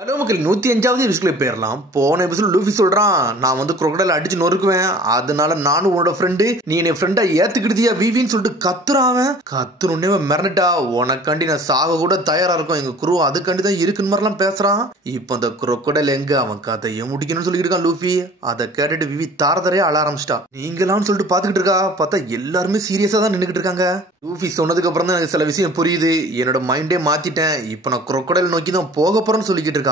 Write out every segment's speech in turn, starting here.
Hello மக்கள் 105வது எபிசோட்ல போயிடலாம். போன எபிசோட் லூஃபி சொல்றான், நான் வந்து crocodile அடிச்சு நொறுக்குவேன், அதனால நானும் உன்னோட ஃப்ரெண்டு, நீ என்னை ஃப்ரெண்டா ஏத்துக்கிட்டியா விவின்னு சொல்லிட்டு கத்துறான். கத்துறோன்னே மிரண்டுட்டா, உனக்காண்டி நான் சாக கூட தயாரா இருக்கும், எங்க குரு அதுக்காண்டி தான் இருக்குன்னு மாதிரிலாம் பேசுறான். இப்போ அந்த crocodile எங்க அவன் கதையை முடிக்கணும்னு சொல்லிட்டு இருக்கான் லூஃபி. அதை கேட்டுட்டு விவி தாரதரையே அழ ஆரம்பிச்சிட்டா. நீங்களான்னு சொல்லிட்டு பாத்துக்கிட்டு இருக்கா. பார்த்தா எல்லாருமே சீரியஸா தான் நின்னுக்கிட்டு இருக்காங்க. லூஃபி சொன்னதுக்கு அப்புறம் தான் எனக்கு சில விஷயம் புரியுது. என்னோட மைண்டே மாத்திட்டேன். இப்போ நான் crocodile நோக்கி தான் போக போறேன்னு சொல்லிக்கிட்டு இருக்கா.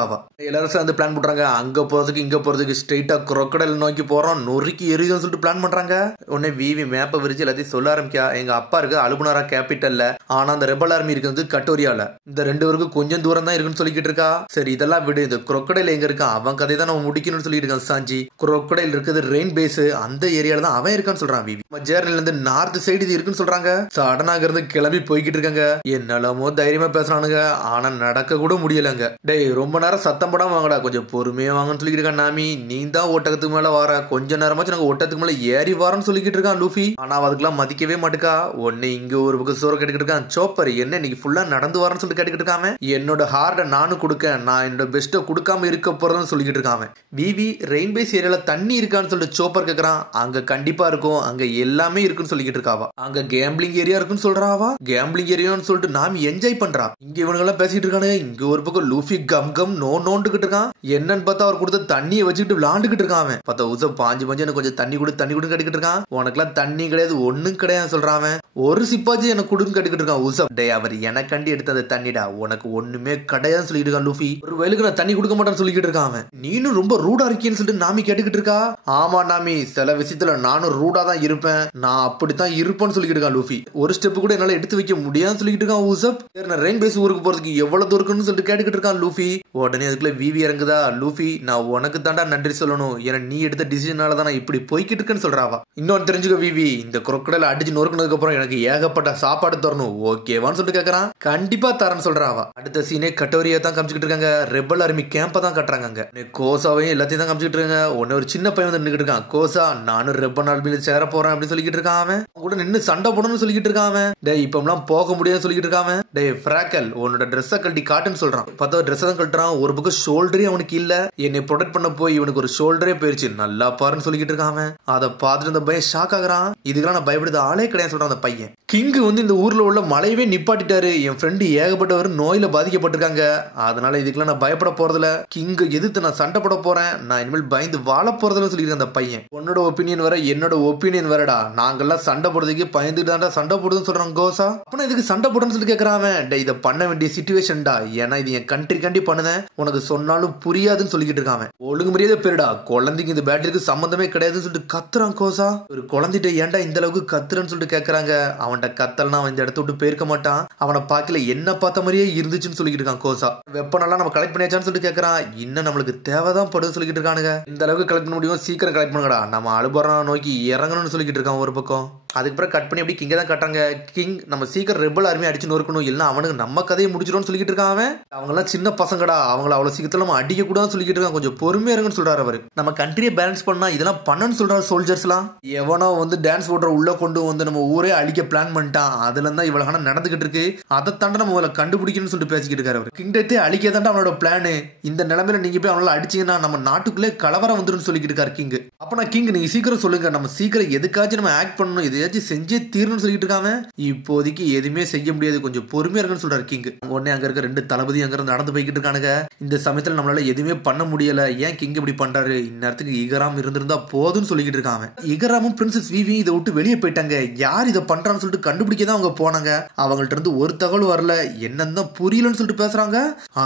எல்லாரும் சேர்ந்து பிளான் பண்றாங்க, அங்க போறதுக்கு இங்க போறதுக்கு ஸ்ட்ரைட்டா crocodile நோக்கி போறோம், நொறுக்கி எரியுதுன்னு சொல்லிட்டு பிளான் பண்றாங்க. உடனே விவி மேப்பை விரிச்சு எல்லாத்தையும் சொல்ல ஆரம்பிக்கா. எங்க அப்பா இருக்கு அலுபுனாரா கேபிட்டல்ல, ஆனா அந்த ரெபல் ஆர்மி இருக்கிறது கட்டோரியால, இந்த ரெண்டு பேருக்கு கொஞ்சம் தூரம் தான் இருக்குன்னு சொல்லிக்கிட்டு இருக்கா. சரி இதெல்லாம் விடு, இந்த crocodile எங்க இருக்கான், அவன் கதை தான் நம்ம முடிக்கணும்னு சொல்லிட்டு இருக்கான் சாஞ்சி. crocodile இருக்குது ரெயின் பேஸ், அந்த ஏரியால தான் அவன் இருக்கான்னு சொல்றான் விவி. ஜேர்னில இருந்து நார்த் சைடு இது இருக்குன்னு சொல்றாங்க. சடனாக இருந்து கிளம்பி போய்கிட்டு இருக்காங்க. என்னெல்லாமோ தைரியமா பேசுறானுங்க, ஆனா நடக்க கூட முடியலங்க. டேய் ரொம்ப நேரம் சத்தம் போடாம வாங்கடா, கொஞ்சம் பொறுமையா வாங்கன்னு சொல்லிட்டு இருக்கான் நாமி. நீ தான் ஒட்டகத்துக்கு மேல வர, கொஞ்ச நேரமாச்சு நாங்க ஒட்டகத்துக்கு மேல ஏறி வரன்னு சொல்லிக்கிட்டு இருக்கான் லூஃபி. ஆனா அதுக்கெல்லாம் மதிக்கவே மாட்டுக்கா. ஒன்னு இங்க ஒரு பக்கம் சோற கேட்டுக்கிட்டு இருக்கான். சோப்பர் என்ன இன்னைக்கு ஃபுல்லா நடந்து வரன்னு சொல்லிட்டு கேட்டுக்கிட்டு இருக்காம, என்னோட ஹார்ட நானும் கொடுக்கேன், நான் என்னோட பெஸ்ட்டை கொடுக்காம இருக்க போறதுன்னு சொல்லிக்கிட்டு இருக்காம. விவி ரெயின்பேஸ் ஏரியால தண்ணி இருக்கான்னு சொல்லிட்டு சோப்பர் கேக்குறான். அங்க கண்டிப்பா இருக்கும், அங்க எல்லாமே இருக்குன்னு சொல்லிக்கிட்டு இருக்காவா. அங்க கேம்பிளிங் ஏரியா இருக்குன்னு சொல்றாவா. கேம்பிளிங் ஏரியான்னு சொல்லிட்டு நாமி என்ஜாய் பண்றா. இங்க இவனுங்க எல்லாம் பேசிட்டு இருக்கானு. இங்க ஒரு பக்கம் லூஃபி கம் கம் நோண்டுகிட்டு இருக்கான். என்னன்னு பார்த்தா அவர் கொடுத்த தண்ணியை வச்சுக்கிட்டு விளாண்டுகிட்டு இருக்கான். பார்த்தா உசப் பாஞ்சு எனக்கு கொஞ்சம் தண்ணி கொடு கேட்டுக்கிட்டு இருக்கான். உனக்குலாம் தண்ணி கிடையாது ஒண்ணும் கிடையாது சொல்றான். ஒரு சிப்பாச்சு எனக்கு கொடுன்னு கேட்டுக்கிட்டு இருக்கான் உசப். டே அவர் எனக்காண்டி எடுத்த அந்த தண்ணிடா, உனக்கு ஒண்ணுமே கிடையாதுன்னு சொல்லிட்டு இருக்கான் லூஃபி. ஒரு வேலுக்கு நான் தண்ணி கொடுக்க மாட்டேன்னு சொல்லிக்கிட்டு இருக்கான். நீனும் ரொம்ப ரூடா இருக்கேன்னு சொல்லிட்டு நாமி கேட்டுக்கிட்டு இருக்கா. ஆமா நாமி, சில விஷயத்துல நானும் ரூடா தான் இருப்பேன், நான் அப்படித்தான் இருப்பேன்னு சொல்லிக்கிட்டு இருக்கான் லூஃபி. ஒரு ஸ்டெப் கூட என்னால எடுத்து வைக்க முடியாதுன்னு சொல்லிக்கிட்டு இருக்கான் உசப். நான் ரெயின் பேஸ் ஊருக்கு போறதுக்கு எவ்வளவு தூரம்னு சொல்லிட்டு கேட்டுக்கிட்டு இருக்கான் லூஃபி. உடனே அதுக்குள்ள விவி இறங்குதா. லூஃபி நான் உனக்கு தாண்டா நன்றி சொல்லணும், ஏன்னா நீ எடுத்த டிசிஷனால தான் நான் இப்படி போய்கிட்டு இருக்கேன்னு சொல்றாவா. இன்னொன்னு தெரிஞ்சுக்க விவி, இந்த crocodile அடிச்சு நொறுக்குனதுக்கு அப்புறம் எனக்கு ஏகப்பட்ட சாப்பாடு தரணும், ஓகேவான்னு சொல்லிட்டு கேக்குறான். கண்டிப்பா தரேன்னு சொல்றாவா. அடுத்த சீனே கட்டோரியா தான் காமிச்சுக்கிட்டு இருக்காங்க. ரெபல் ஆர்மி கேம்ப தான் கட்டுறாங்க. கோசாவையும் எல்லாத்தையும் தான் காமிச்சுட்டு இருக்காங்க. உடனே ஒரு சின்ன பையன் வந்து நின்னுட்டு இருக்கான். கோசா நானும் ரெபல் ஆர்மியில சேர போறேன் அப்படின்னு சொல்லிக்கிட்டு இருக்கான். அவன் கூட நின்று சண்டை போடணும்னு சொல்லிக்கிட்டு இருக்கான். டேய் இப்பெல்லாம் போக முடியாதுன்னு சொல்லிக்கிட்டு இருக்கான். டேய் ஃப்ராக்கல் உன்னோட ட்ரெஸ்ஸை கழட்டி காட்டுன்னு சொல்றான். பார்த்தா ட்ரெஸ் தான் கழட்டுறான். ஒரு பக்கம் ஷோல்டரே அவனுக்கு இல்ல, என்னை ப்ரொடெக்ட் பண்ண போய் இவனுக்கு ஒரு ஷோல்டரே போயிருச்சு, நல்லா பாருன்னு சொல்லிக்கிட்டு இருக்கான். அதை பார்த்துட்டு அந்த பையன் ஷாக் ஆகுறான். இதுக்கெல்லாம் நான் பயப்படுது ஆளே கிடையாது சொல்றான் அந்த பையன். கிங் வந்து இந்த ஊர்ல உள்ள மலையவே நிப்பாட்டிட்டாரு, என் ஃப்ரெண்டு ஏகப்பட்டவர் நோயில பாதிக்கப்பட்டிருக்காங்க, அதனால இதுக்கெல்லாம் நான் பயப்பட போறதில்ல, கிங் எதிர்த்து நான் சண்டை போட போறேன், நான் இனிமேல் பயந்து வாழ போறதில்ல சொல்லிட்டு அந்த பையன். உன்னோட ஒப்பீனியன் வேற என்னோட ஒப்பீனியன் வேறடா, நாங்கெல்லாம் சண்டை போடுறதுக்கு பயந்துட்டு தான்டா சண்டை போடுதுன்னு சொல்றான் கோசா. அப்பனா இதுக்கு சண்டை போடுன்னு சொல்லி கேட்கறான். இதை பண்ண வேண்டிய சிச்சுவேஷன்டா, ஏன்னா இது என் கண்ட்ரி பண்ணுதேன், உனக்கு சொன்னாலும் புரியாதுன்னு சொல்லிக்கிட்டு இருக்கான். ஒழுங்கு மரியாதை பெருடா, குழந்தைக்கு இந்த பேட்டரிக்கு சம்பந்தமே கிடையாதுன்னு சொல்லிட்டு கத்துறான் கோசா. ஒரு குழந்தைகிட்ட ஏன்டா இந்த அளவுக்கு கத்துறன்னு சொல்லிட்டு கேட்கறாங்க. அவன்கிட்ட கத்தல்னா அவன் இந்த இடத்த விட்டு போயிருக்க மாட்டான், அவனை பார்க்கல என்ன பார்த்த மாதிரியே இருந்துச்சுன்னு சொல்லிட்டு இருக்கான் கோசா. வெப்பனெல்லாம் நம்ம கலெக்ட் பண்ணியாச்சான்னு சொல்லிட்டு கேட்கறான். இன்னும் நம்மளுக்கு தேவைதான் படுன்னு சொல்லிட்டு இருக்கானுங்க. இந்த அளவுக்கு கலெக்ட் பண்ண முடியும், சீக்கிரம் கலெக்ட் பண்ணுங்கடா, நம்ம அலுபரா நோக்கி இறங்கணும்னு சொல்லிட்டு இருக்கான் ஒரு பக்கம். அதுக்கப்புறம் கட் பண்ணி அப்படி கிங்க தான் கட்டுறாங்க. கிங் நம்ம சீக்கிரம் ரெபல் ஆர்மி அடிச்சு நொறுக்கணும், இல்லைன்னா அவனுக்கு நம்ம கதையை முடிச்சிடும்னு சொல்லிட்டு இருக்கான். அவங்க எல்லாம் சின்ன பசங்கடா, அவங்கள அவ்வளவு சீக்கிரத்துல நம்ம அடிக்க கூடாதுன்னு சொல்லிட்டு இருக்கான், கொஞ்சம் பொறுமையா இருங்கன்னு சொல்றாரு அவரு. நம்ம கண்ட்ரியை பேலன்ஸ் பண்ணா இதெல்லாம் பண்ணணும்னு சொல்றாரு சோல்ஜர்ஸ் எல்லாம். எவனோ வந்து டான்ஸ் போடுற உள்ள கொண்டு வந்து நம்ம ஊரே அழிக்க பிளான் பண்ணிட்டான், அதுல இருந்தா இவ்வளவு நடந்துகிட்டு இருக்கு, அதை தாண்ட நம்ம முதல்ல கண்டுபிடிக்கணும்னு சொல்லிட்டு பேசிக்கிட்டு இருக்காரு அவர். கிங்டத்தை அழிக்க தாண்டா அவனோட பிளான், இந்த நிலைமையில நீங்க போய் அவனால அடிச்சீங்கன்னா நம்ம நாட்டுக்குள்ளே கலவரம் வந்துடும் சொல்லிக்கிட்டு இருக்காரு கிங். அப்ப நான் கிங் நீங்க சீக்கிரம் சொல்லுங்க, நம்ம சீக்கிரம் எதுக்காச்சும் நம்ம ஆக்ட் பண்ணணும், எதையாச்சும் செஞ்சே தீரணும்னு சொல்லிட்டு இருக்காங்க. இப்போதைக்கு எதுவுமே செய்ய முடியாது, கொஞ்சம் பொறுமையா இருக்குன்னு சொல்றாரு கிங். உடனே அங்க இருக்க ரெண்டு தளபதி அங்க இருந்து நடந்து போய்கிட்டு இருக்கானுங்க. இந்த சமயத்துல நம்மளால எதுவுமே பண்ண முடியல, ஏன் கிங் இப்படி பண்றாரு, இந்நேரத்துக்கு இகராம் இருந்திருந்தா போதும்னு சொல்லிக்கிட்டு இருக்காங்க. இகராமும் பிரின்சஸ் விவி இதை விட்டு வெளியே போயிட்டாங்க. யார் இதை பண்றான்னு சொல்லிட்டு கண்டுபிடிக்க தான் அவங்க போனாங்க. அவங்கள்ட்ட இருந்து ஒரு தகவல் வரல, என்னன்னு புரியலன்னு சொல்லிட்டு பேசுறாங்க.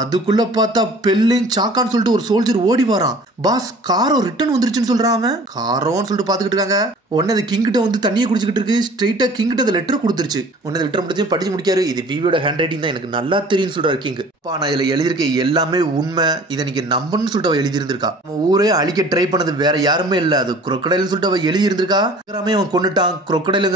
அதுக்குள்ள பார்த்தா பெல்லின் சாக்கான்னு சொல்லிட்டு ஒரு சோல்ஜர் ஓடி வரான். பாஸ் காரோ ரிட்டர்ன் வந்துருச்சுன்னு சொல்றான். காரோன்னு சொல்லிட்டு பாத்துக்கிட்டு இருக்காங்க. உடனே அது கிங்கிட்ட வந்து தண்ணியை குடிச்சுக்கிட்டு இருக்கு. ஸ்ட்ரெயிட்டா கிங்கிட்ட அந்த லெட்டர் கொடுத்துருச்சு. உடனே லெட்டர் முடிச்சு படிச்சு முடிக்காரு. இது விவியோட ஹேண்ட் ரைட்டிங் தான், எனக்கு நல்லா தெரியும் சொல்றாரு கிங். அப்பா நான் இதுல எழுதியிருக்க எல்லாமே உண்மை, இதை நீங்க நம்பணும்னு சொல்லிட்டு அவ எழுதி இருந்திருக்கா. நம்ம ஊரே அழிக்க ட்ரை பண்ணது வேற யாருமே இல்ல, அது crocodile சொல்லிட்டு அவ எழுதி இருந்திருக்கா. அவன் கொண்டுட்டான், crocodile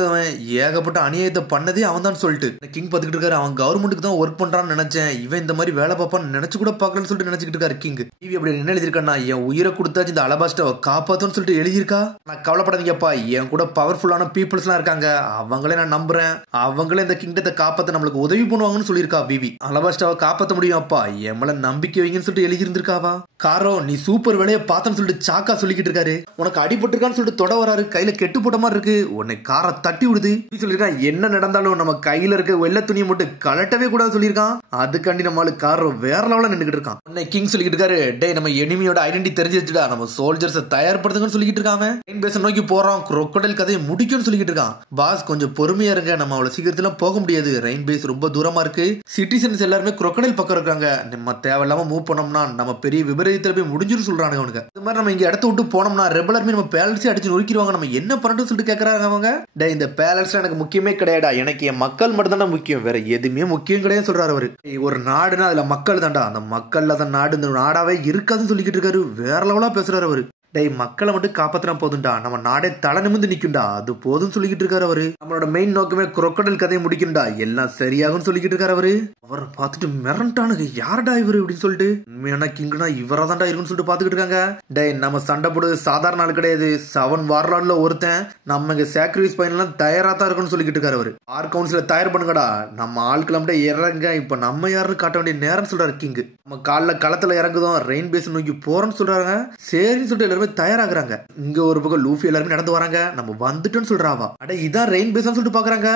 ஏகப்பட்ட அநியாயத்தை பண்ணதே அவன் தான் சொல்லிட்டு கிங் பாத்துக்கிட்டு இருக்காரு. அவன் கவர்மெண்ட்டுக்கு தான் ஒர்க் பண்றான்னு நினைச்சேன், இவன் இந்த மாதிரி வேலை பார்ப்பான்னு நினைச்சு கூட பாக்கலன்னு சொல்லிட்டு நினைச்சுக்கிட்டு இருக்காரு கிங். விவி அப்படி என்ன எழுதியிருக்கான்னா, என் உயிரை கொடுத்தாச்சு இந்த அலபாஸ்டாவை காப்பாத்தோன்னு சொல்லிட்டு எழுதியிருக்கா. நான் கவலைப்படாதீங்கப்பா, என் கூட பவர்ஃபுல்லான பீப்புள்ஸ் எல்லாம் இருக்காங்க, அவங்களே நான் நம்புறேன், அவங்களே இந்த கிங்டத்தை காப்பாத்த நம்மளுக்கு உதவி பண்ணுவாங்கன்னு சொல்லியிருக்கா விவி. அலபாஸ்டாவை காப்பாத்த முடியும் அப்பா, என் மேல நம்பிக்கை வைங்கன்னு சொல்லிட்டு எழுதி இருந்திருக்காவா. காரோ நீ சூப்பர் வேலையை பார்த்தன்னு சொல்லிட்டு சாக்கா சொல்லிக்கிட்டு இருக்காரு. உனக்கு அடிபட்டிருக்கான்னு சொல்லிட்டு தொட வராரு, கையில கெட்டு போட்ட மாதிரி இருக்கு, உன்னை காரை தட்டி விடுது சொல்லிருக்கான். என்ன நடந்தாலும் நம்ம கையில இருக்க வெள்ளை துணியை மட்டும் கலட்டவே கூடாது சொல்லியிருக்கான். அதுக்காண்டி நம்மளு காரோ வேற லெவல்ல நின்னுகிட்டு இருக்கான். உன்னை கிங் சொல்லிட்டு இருக்காரு, டே நம்ம எனிமியோட ஐடென்டி தெரிஞ்சு வச்சுடா, நம்ம சோல்ஜர்ஸை தயார்படுத்துங்கன்னு சொல்லிட்டு இருக்காங்க. மெயின் பேஸை நோக்கி போறோம், crocodile கதையை முடிக்கும்னு சொல்லிட்டு இருக்கான். பாஸ் கொஞ்சம் பொறுமையா இருங்க, நம்ம அவ்வளவு சீக்கிரத்துல போக முடியாது, ரெயின் பேஸ் ரொம்ப தூரமா இருக்கு, சிட்டிசன்ஸ் எல்லாருமே crocodile பக்கம் இருக்காங்க, நம்ம தேவையில்லாம மூவ் பண்ணோம்னா நம்ம பெரிய விபரீதத்துல போய் முடிஞ்சிரும் சொல்றாங்க அவனுக்கு. அது மாதிரி நம்ம இங்க இடத்த விட்டு போனோம்னா ரெபலர்மே நம்ம பேலன்ஸே அடிச்சு நொறுக்கிடுவாங்க, நம்ம என்ன பண்ணணும்னு சொல்லிட்டு கேக்குறாங்க அவங்க. டே இந்த பேலன்ஸ்ல எனக்கு முக்கியமே கிடையாடா, எனக்கு என் மக்கள் மட்டும் தானே முக்கியம், வேற எதுவுமே முக்கியம் கிடையாது சொல்றாரு அவரு. ஒரு நாடுனா அதுல மக்கள் தான்டா, அந்த மக்கள்ல தான் நாடு, இந்த நாடாவே இருக்காதுன்னு சொல்லிக்கிட்டு இருக்காரு. வேற லெவலா பேசுறாரு அவரு. டேய் மக்களை மட்டும் காப்பாத்தினா போதும்டா, நம்ம நாடே தலை நிமிந்து நிக்கும்டா, அது போதும் சொல்லிக்கிட்டு இருக்காரு அவரு. நம்மளோட மெயின் நோக்கமே crocodile கதையை முடிக்கும்டா, எல்லாம் சரியாகும் சொல்லிக்கிட்டு இருக்காரு அவரு. அவரை பார்த்துட்டு மிரண்டானுங்க, யாரடா இவரு அப்படின்னு சொல்லிட்டு. உண்மையான கிங்னா இவரா தான்டா இருக்குன்னு சொல்லிட்டு பாத்துக்கிட்டு இருக்காங்க. டேய் நம்ம சண்டை போடுறது சாதாரண ஆள் கிடையாது, 7 வார்லாட்ல ஒருத்தன், நம்ம இங்க சாக்ரிஃபைஸ் பண்ணலாம் தயாரா தான் இருக்குன்னு சொல்லிக்கிட்டு இருக்காரு அவரு. ஆர் கவுன்சில தயார் பண்ணுங்கடா, நம்ம ஆட்கள இறங்க, இப்ப நம்ம யாருன்னு காட்ட வேண்டிய நேரம் சொல்றாரு கிங். நம்ம காலில் களத்துல இறங்குதோம், ரெயின் பேஸ் நோக்கி போறோம்னு சொல்றாங்க. சரின்னு சொல்லிட்டு எல்லாருமே தயாராகிறாங்க. இங்க ஒரு பக்கம் லூஃபி எல்லாருமே நடந்து வராங்க, நம்ம வந்துட்டோம்னு சொல்றாவா. அட இதான் ரெயின் பேஸ்னு சொல்லிட்டு பாக்குறாங்க.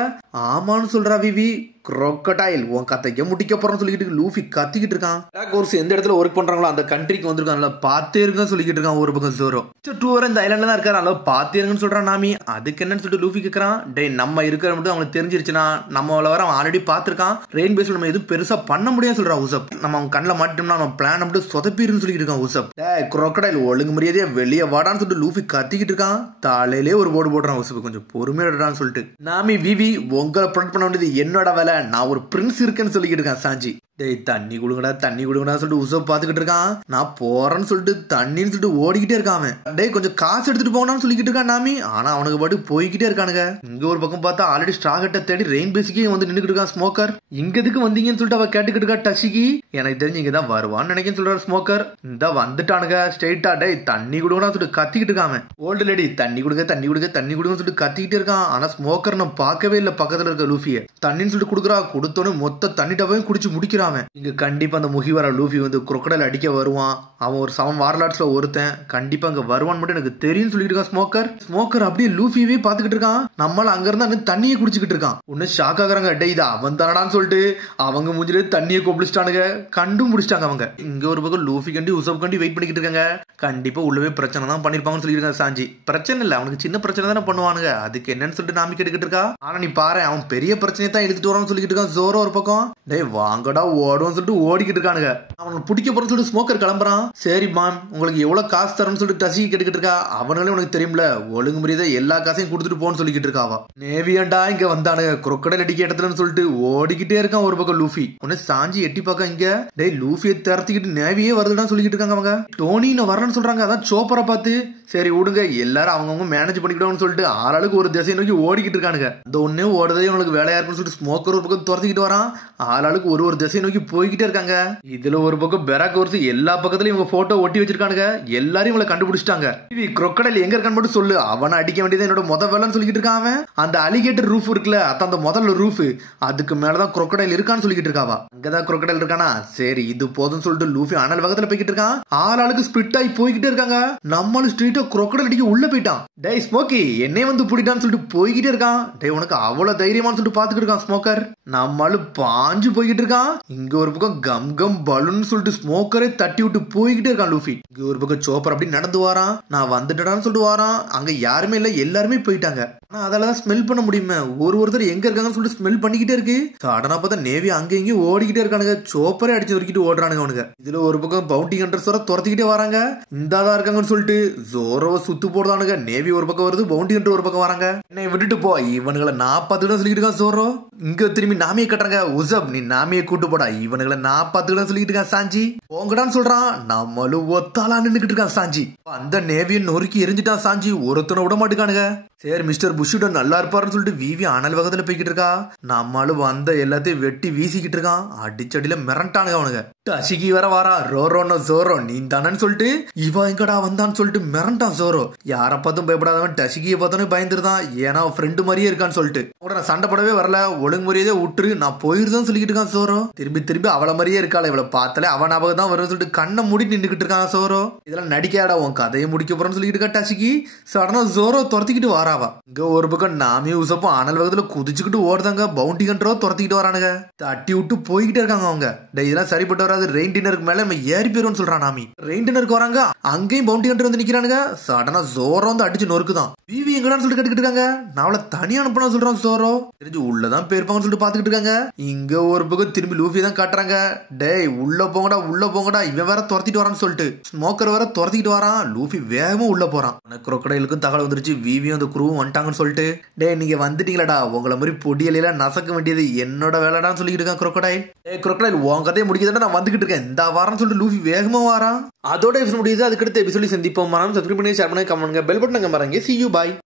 ஆமான்னு சொல்றா விவி. crocodile உன் கதைக்க முடிக்க போறோம்னு சொல்லிட்டு லூஃபி கத்திக்கிட்டு இருக்கான். கோர்ஸ் எந்த இடத்துல ஒர்க் பண்றாங்களோ அந்த கண்ட்ரிக்கு வந்திருக்காங்க, பாத்தே இருக்குன்னு சொல்லிக்கிட்டு இருக்கான். ஒரு பக்கம் ஜோரோ டூர் இந்த ஐலாண்ட்ல தான் இருக்காரு, பாத்தே இருக்குன்னு சொல்றான் நாமி. அதுக்கு என்னன்னு சொல்லிட்டு லூஃபி கேக்குறான். டே நம்ம இருக்கிற மட்டும் அவனுக்கு தெரிஞ்சிருச்சுன்னா நம்ம வர அவன் ஆல்ரெடி பாத்துருக்கான், ரெயின் பேஸ்ல நம்ம எதுவும் பெருசா பண்ண முடியாது சொல்றான் உசப். நம்ம அவன் கண்ணில் மாட்டோம்னா நம்ம பிளான் மட்டும் சொதப்பிருன்னு சொல்லிட்டு இருக்கான் உசப். crocodile ஒழுங்கு மரியாதையா வெளியே வாடான்னு சொல்லிட்டு லூஃபி கத்திக்கிட்டு இருக்கான். தலையிலே ஒரு போர்டு போடுறான் உசப், கொஞ்சம் பொறுமையாடான்னு சொல்லிட்டு. நாமி விவி உங்களை ப்ரொடெக்ட் பண்ண வேண்டியது என்னோட வேலை, நான் ஒரு பிரின்ஸ் இருக்கேன்னு சொல்லிக்கிட்டு இருக்கான் சாஞ்சி. டேய் தண்ணி கொடுங்கடா தண்ணி கொடுங்கடா சொல்லிட்டு உசப் பாத்துக்கிட்டு இருக்கான். நான் போறேன்னு சொல்லிட்டு தண்ணின்னு சொல்லிட்டு ஓடிக்கிட்டே இருக்கான். டேய் கொஞ்சம் காசு எடுத்துட்டு போனான்னு சொல்லிக்கிட்டு இருக்கான் நாமி. ஆனா அவனுக்கு பாட்டு போய்கிட்டே இருக்கானுங்க. இங்க ஒரு பக்கம் பார்த்தா ஆல்ரெடி ஸ்ட்ராகட்ட தேடி ரெயின் பேஸுக்கே வந்து நின்னுக்கிட்டு இருக்கான் ஸ்மோக்கர். இங்க எதுக்கு வந்தீங்கன்னு சொல்லிட்டு அவ கேட்டுக்கிட்டு இருக்கா டஷிகி. எனக்கு தெரிஞ்சு இங்க தான் வருவான்னு நினைக்கிறேன்னு சொல்றாரு ஸ்மோக்கர். இந்த வந்துட்டானுங்க ஸ்ட்ரெயிட்டா. டேய் தண்ணி கொடுங்கன்னு சொல்லிட்டு கத்திக்கிட்டு இருக்கான். ஓல்டு லேடி தண்ணி கொடுங்க தண்ணி கொடுங்க தண்ணி கொடுங்கன்னு சொல்லிட்டு கத்திக்கிட்டே இருக்கான். ஆனா ஸ்மோக்கர் நான் பார்க்கவே இல்லை பக்கத்துல இருக்க லூஃபிய. தண்ணின்னு சொல்லிட்டு கொடுக்குறா, கொடுத்தோன்னு மொத்த தண்ணி டப்பாவையும் குடிச்சு முடிக்கிறான். இங்க கண்டிப்பா அந்த முகிவர லூஃபி வந்து crocodile அடிக்க வருவான். அவன் ஒரு 7 வார்லாட்ஸ்ல ஒருத்தன், கண்டிப்பா அங்க வருவான்னு மட்டும் எனக்கு தெரியும் சொல்லிட்டு இருக்கான் ஸ்மோக்கர். ஸ்மோக்கர் அப்படியே லூஃபியவே பாத்துக்கிட்டு இருக்கான். நம்மளால அங்க இருந்தா தண்ணியை குடிச்சுக்கிட்டு இருக்கான். ஒன்னு ஷாக் ஆகுறாங்க. டே இது அவன் தானடான்னு சொல்லிட்டு அவங்க மூஞ்சிலே தண்ணியை கொப்பளிச்சிட்டானுங்க, கண்டும் முடிச்சிட்டாங்க அவங்க. இங்க ஒரு பக்கம் லூஃபி கண்டி உசப் கண்டி வெயிட் பண்ணிக்கிட்டு இருக்காங்க. கண்டிப்பா உள்ளவே பிரச்சனை தான் பண்ணிருப்பாங்கன்னு சொல்லியிருக்காங்க சாஞ்சி. பிரச்சனை இல்ல, அவனுக்கு சின்ன பிரச்சனை தானே பண்ணுவானுங்க, அதுக்கு என்னன்னு சொல்லிட்டு நாமி கேட்டுக்கிட்டு இருக்கா. ஆனா நீ பாரு அவன் பெரிய பிரச்சனையை தான் எடுத்துட்டு வரான்னு சொல்லிக்கிட்டு இருக்கான் ஜோரோ ஒரு பக்கம். டே வாங்கடா ஓடுவோம் சொல்லிட்டு ஓடிக்கிட்டு இருக்கானுங்க. அவனுக்கு பிடிக்க போறன்னு சொல்லிட்டு ஸ்மோக்கர் கிளம்புறான். சரி மாம் உங்களுக்கு எவ்வளவு காசு தரணும்னு சொல்லிட்டு டசி கேட்டுக்கிட்டு இருக்கா. அவனாலே உனக்கு தெரியும்ல, ஒழுங்கு முறையை எல்லா காசையும் கொடுத்துட்டு போன்னு சொல்லிக்கிட்டு இருக்காவா. நேவியாண்டா இங்க வந்தானுங்க crocodile அடிக்க இடத்துலன்னு சொல்லிட்டு ஓடிக்கிட்டே இருக்கான் ஒரு பக்கம் லூஃபி. உன்ன சாஞ்சி எட்டி பார்க்க இங்க டே லூஃபியை திறத்திக்கிட்டு நேவியே வருதுன்னு சொல்லிக்கிட்டு இருக்காங்க அவங்க. டோனி நான் வரணும்னு சொல்றாங்க. அதான் சோப்பரை பார்த்து சரி விடுங்க எல்லாரும் அவங்கவுங்க மேனேஜ் பண்ணிக்கிட்டோம்னு சொல்லிட்டு ஆளாளுக்கு ஒரு திசையை நோக்கி ஓடிக்கிட்டு இருக்கானுங்க. இந்த ஒன்னே ஓடுறதே உனக்கு வேலையா இருக்குன்னு சொல்லிட்டு ஸ்மோக்கர் ஒரு பக்கம் துரத்திக்கிட்டு வரான். ஆளாளுக்கு ஒரு திசையை நோக்கி போய்கிட்டே இருக்காங்க. இதுல ஒரு பக்கம் பெராக் ஒரு எல்லா பக்கத்துலயும் இவங்க போட்டோ ஒட்டி வச்சிருக்கானுங்க. எல்லாரும் இவங்களை கண்டுபிடிச்சிட்டாங்க. crocodile எங்க இருக்கான்னு மட்டும் சொல்லு, அவனை அடிக்க வேண்டியது என்னோட வேலைன்னு சொல்லிக்கிட்டு இருக்கான். அவன் அந்த அலிகேட்டர் ரூஃப் இருக்குல்ல, அதான் அந்த முதல்ல ரூஃப், அதுக்கு மேலதான் crocodile இருக்கான்னு சொல்லிக்கிட்டு இருக்காவா. அங்கதான் crocodile இருக்கானா. சரி இது போதும் சொல்லிட்டு லூஃபி அனல் வேகத்துல போய்கிட்டு இருக்கான். ஆளாளுக்கு ஸ்பிட் ஆகி போய்கிட்டே இருக்காங்க. நம்மளும் ஸ்ட்ரீட்டா crocodile அடிக்க உள்ள போயிட்டான். டேய் ஸ்மோக்கி என்னை வந்து பிடிட்டான்னு சொல்லிட்டு போய்கிட்டே இருக்கான். டேய் உனக்கு அவ்வளவு தைரியமான்னு சொல்லிட்டு பாத்துக்கிட்டு இருக்கான் ஸ்மோக்கர். நம்மளும் பாஞ்சு போய்கிட்டு இருக்கான். இங்க ஒரு பக்கம் கம் கம் பலூன் சொல்லிட்டு ஸ்மோக்கரை தட்டி விட்டு போய்கிட்டே இருக்கான் லூஃபி. இங்க ஒரு பக்கம் சோப்பர் அப்படி நடந்து வாரான். நான் வந்துட்டடான்னு சொல்லிட்டு வாரான். அங்க யாருமே இல்ல, எல்லாருமே போயிட்டாங்க. ஆனா அதெல்லாம் ஸ்மெல் பண்ண முடியுமே, ஒருத்தர் எங்க இருக்காங்கன்னு சொல்லிட்டு ஸ்மெல் பண்ணிக்கிட்டே இருக்கு. சடனா பார்த்தா நேவி அங்க இங்கேயும் ஓடிக்கிட்டே இருக்கானுங்க. சோப்பரே அடிச்சு வரைக்கிட்டு ஓடுறானுங்க அவனுங்க. இதுல ஒரு பக்கம் பவுண்டி ஹண்டர்ஸ் வர துரத்திக்கிட்டே வராங்க. இந்தாதான் இருக்காங்கன்னு சொல்லிட்டு ஜோரோவை சுத்து போடுறானுங்க. நேவி ஒரு பக்கம் வருது, பவுண்டி ஹண்டர் ஒரு பக்கம் வராங்க. என்னை விட்டுட்டு போ, இவனுங்களை நான் பார்த்துட்டு சொல்லிட்டு இருக்கான் ஜோரோ. இங்க திரும்பி நாமியை கட்டுறாங்க. உசப் நீ நாமியை கூட்டு போடா, இவனுங்களை நான் பாத்துக்கலாம் சொல்லிட்டு இருக்கான் சாஞ்சி. போங்கடான்னு சொல்றான். நம்மளும் ஒத்தாலா நின்னுக்கிட்டு இருக்கான் சாஞ்சி. அந்த நேவியை நொறுக்கி எரிஞ்சிட்டான் சாஞ்சி. ஒருத்தனை விட மாட்டுக்கானுங்க. சரி மிஸ்டர் புஷ்ஷுடன் நல்லா இருப்பாருன்னு சொல்லிட்டு விவி அனல் வகத்துல போய்கிட்டு இருக்கா. நம்மளும் வந்த எல்லாத்தையும் வெட்டி வீசிக்கிட்டு இருக்கான். அடிச்சடியில மிரண்டானுங்க அவனுங்க. டசிகி வேற வாரா. ரோரோன்னு ஜோரோ நீ தானன்னு சொல்லிட்டு இவன் எங்கடா வந்தான்னு சொல்லிட்டு மிரண்டான் ஜோரோ. யார பார்த்தும் பயப்படாதவன் டசிகியை பார்த்தோன்னே பயந்துருதான். ஏன்னா ஃப்ரெண்டு மாதிரியே இருக்கான்னு சொல்லிட்டு கூட நான் சண்டை படவே வரல, ஒழுங்கு முறையதே விட்டுரு, நான் போயிருதான் சொல்லிக்கிட்டு இருக்கான் ஜோரோ. திரும்பி அவளை மாதிரியே இருக்காள். இவளை பார்த்தாலே அவன் ஞாபகம் தான் வரும்னு சொல்லிட்டு கண்ணை மூடி நின்றுகிட்டு இருக்கான் ஜோரோ. இதெல்லாம் நடிக்காடா, உன் கதையை முடிக்க போறேன்னு சொல்லிட்டு இருக்கா டசிகி. சடனா ஜோரோ துரத்திக்கிட்டு வாராவா. இங்க ஒரு பக்கம் நாமி உசப்பும் அனல் வகத்துல குதிச்சுக்கிட்டு ஓடுதாங்க. பவுண்டி கண்ட்ரோ துரத்திக்கிட்டு வரானுங்க. தட்டி விட்டு போய்கிட்டே இருக்காங்க அவங்க. இதெல்லாம் சரிப்பட்டு வராது, ரெயின் டின்னருக்கு மேல நம்ம ஏறி போயிரும்னு சொல்றான் நாமி. ரெயின் டின்னருக்கு வராங்க. அங்கேயும் பவுண்டி கண்ட்ரி வந்து நிக்கிறானுங்க. சடனா ஜோரோ வந்து அடிச்சு நொறுக்குதான். விவி எங்கடான்னு சொல்லிட்டு கேட்டுக்கிட்டு இருக்காங்க. நான் அவளை தனியா அனுப்பினா சொல்றான் ஜோரோ. தெரிஞ்சு உள்ளதான் போயிருப்பாங்கன்னு சொல்லிட்டு பாத்துக்கிட்டு இருக்காங்க. இங்க ஒரு பக்கம் திரும்பி லூஃபி தான் காட்டுறாங்க. டேய் உள்ள போங்கடா இவன் வேற துரத்திட்டு வரான்னு சொல்லிட்டு ஸ்மோக்கர் வேற துரத்திக்கிட்டு வரான். லூஃபி வேகமா உள்ள போறான். குரோக்கடைலுக்கும் தகவல் வந்துருச்சு. விவியும் அந்த குரூவும் வந்துட்டாங்கன்னு சொல்லிட்டு டேய் நீங்க வந்துட்டீங்களாடா, உங்களை மாதிரி பொடியலையில நசக்க வேண்டியது என்னோட வேலைடான்னு சொல்லிட்டு இருக்கான் குரோக்கடைல். குரோக்கடைல் உன் கதையை முடிக்கிறதா நான் வந்துகிட்டு இருக்கேன் இந்த வாரம் சொல்லிட்டு லூஃபி வேகமா வாரான். அதோட எபிசோட் முடியுது. அதுக்கடுத்து எபிசோட சந்திப்போம். மறக்காம சப்ஸ்கிரைப் பண்ணி ஷேர் பண்ணி கமெண்ட் பெல் பட்டன் பாருங்க. See you bye.